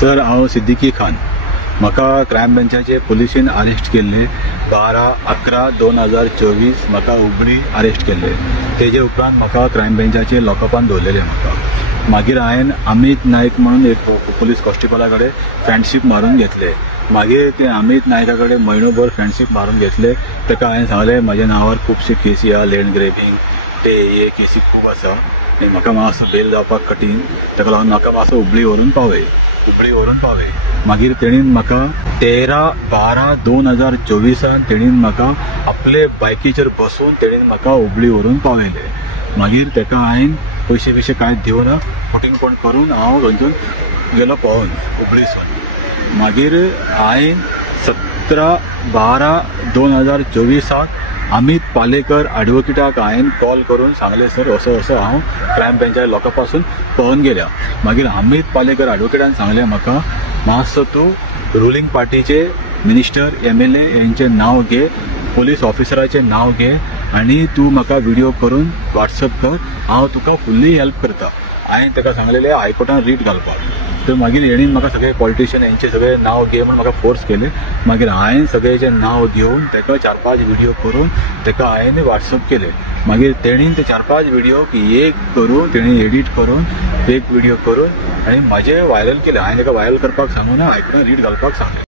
Sir, हांव सिद्दीकी खान. म्हाका crime ब्रँचाचे पुलिशेन arrest केल्ले 12/11/2024 म्हाका हुबळी अरेस्ट केल्ले. तेजे उपरांत म्हाका क्रायम ब्रँचाचे लॉकअपान दवरलेले. मागीर हांवें अमित नायक म्हणून एक पुलीस कॉन्स्टेबला कडेन फ्रेंडशीप मारून घेतले. मागीर ते अमित नायका कडेन म्हयनोभर फ्रेंडशीप मारून घेतले. ताका हांवें सांगलें म्हाज्या नांवार खुबशी केसी आहा, लँड ग्रेबिंग ते हे केसी खूब आसा आनी म्हाका मातसो बेल जावपाक कठीण. ताका लागून म्हाका मातसो हुबळी व्हरून पावय. मागीर तेणीन म्हाका 13/12/2024 तेणीन म्हाका आपले बायकीचेर बसून तेणीन म्हाका हुबळी व्हरून पावयले. मागीर ताका हांवें पयशे कांयच दिवना, फुटींगपण करून हांव थंयसून गेलो पळोवन हुबळीसून. मागीर हांवें 17/12/2024 अमित पालेकर एडवोकेटाक हांवें कॉल करून सांगलें, सर असो हांव क्रायम ब्रँचाच्या लॉकअपासून पळोवन गेल्या. मागीर अमित पालेकर एडवोकेटान सांगलें म्हाका मातसो तूं रुलींग पार्टीचे मिनिस्टर MLA यांचें नांव घे, पुलीस ऑफिसराचें नांव घे आनी तूं म्हाका व्हिडिओ करून व्हॉट्सअप कर, हांव तुका फुल्ली हेल्प करता. हांवें ताका सांगलेलें हायकोर्टान रीट घालपाक. तर मागीर हेणीन म्हाका सगळे पॉलिटिशियन यांचे सगळे नांव घे म्हणून म्हाका फोर्स केले. मागीर हांवें सगळेचे नांव घेवन ताका 4-5 व्हिडिओ करून ताका हांवें व्हॉट्सअप केले. मागीर तेणीन ते 4-5 व्हिडिओ एक करून तेणी एडिट करून एक व्हिडिओ करून आनी म्हाजे व्हायरल केले. हांवें ताका व्हायरल करपाक सांगून हायकोर्टान रीट घालपाक सांगलें.